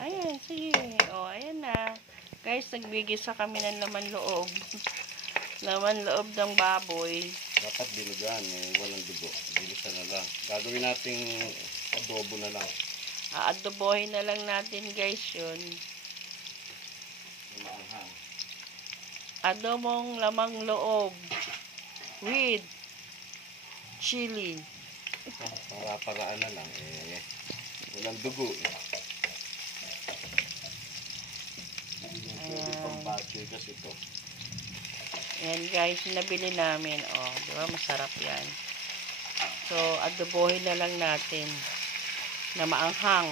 Ayan, sige. O, ayan na. Guys, nagbigisa kami ng laman loob. Laman loob ng baboy. Dapat dinugan, walang dugo. Bilisan na lang. Gagawin nating adobo na lang. Aadobohin na lang natin, guys, yun. Adobong lamang loob with chili. Para-paraan na lang. Walang dugo. Pang-battery kasi ito. Ayan, guys, nabili namin. O, di ba? Masarap yan. So, adobohin na lang natin na maanghang.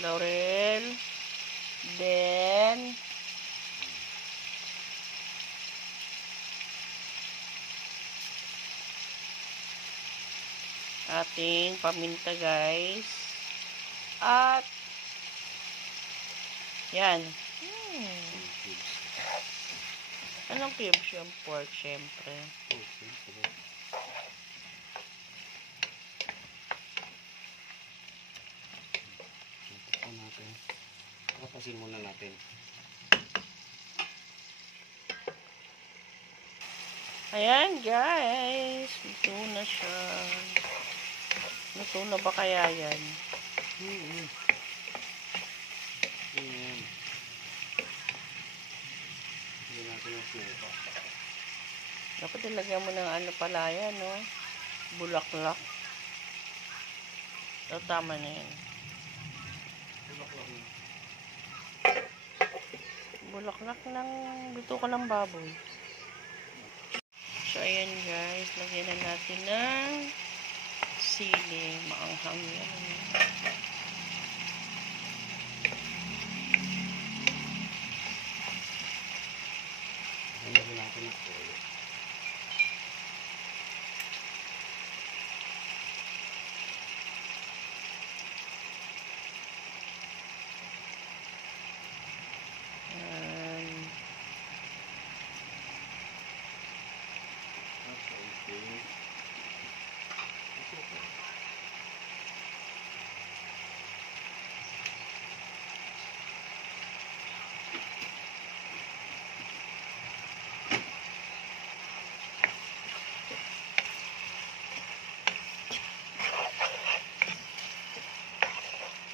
Laurel, then ating paminta, guys, at yan. Anong cubes yung pork, syempre. Kapasin muna natin. Ayan, guys. Luto na siya. Luto na ba kaya yan? Ayan. Hindi natin ang suka. Dapat ilagyan mo ng ano pala yan, no? Bulaklak. So, tama na yan. Bulaklak ng luto ko ng baboy. So, ayan, guys. Lagyan na natin ng sili. Maanghang yan. Lagyan natin ng toyo.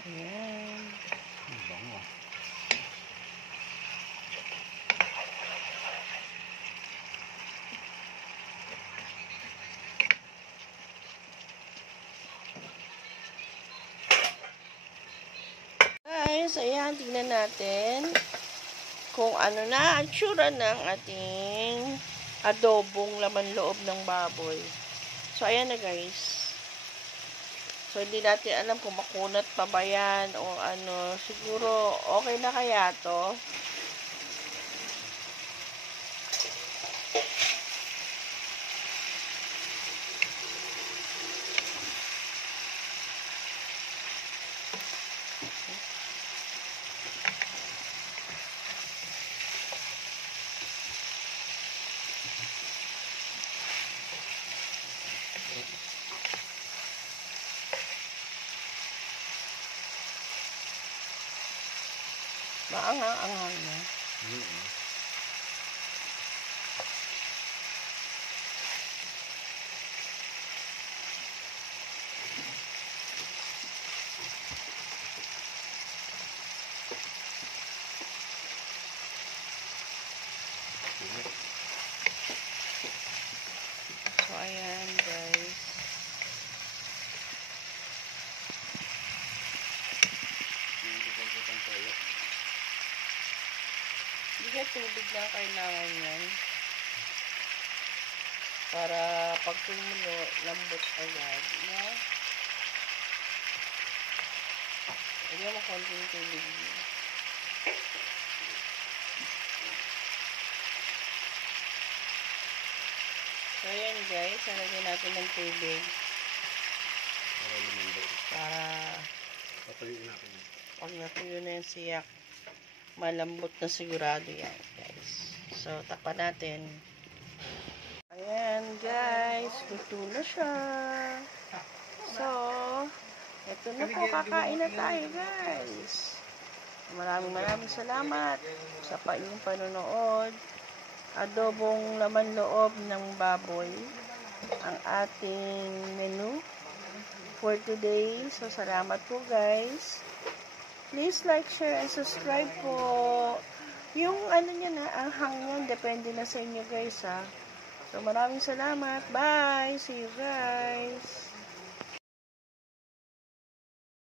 Ayan. Bango. Guys, ayan. Tingnan natin kung ano na ang tsura ng ating adobong laman loob ng baboy. So, ayan na, guys. So, hindi natin alam kung makunat pa ba yan o ano. Siguro, okay na kaya to. Maanghang-anghang na. So, ayan, guys. Hindi ka tubig na kailangan yan. Para pag tumulo, lambot agad. No? Lagyan mo konting tubig. So, So, ayan guys. Nalagyan natin ng tubig. Para lumando. Para Patayuin natin. pag natuyo na yung siyak, malambot na sigurado yan guys. So, takpan natin. Ayan guys. Luto na siya. So, eto na po. Kakain na tayo guys. Maraming salamat sa inyong panonood. Adobong laman loob ng baboy ang ating menu for today. So, salamat po guys. Please like, share, and subscribe po. Yung ano niya na, ang hangyan, depende na sa inyo guys ha. So, maraming salamat. Bye! See you guys!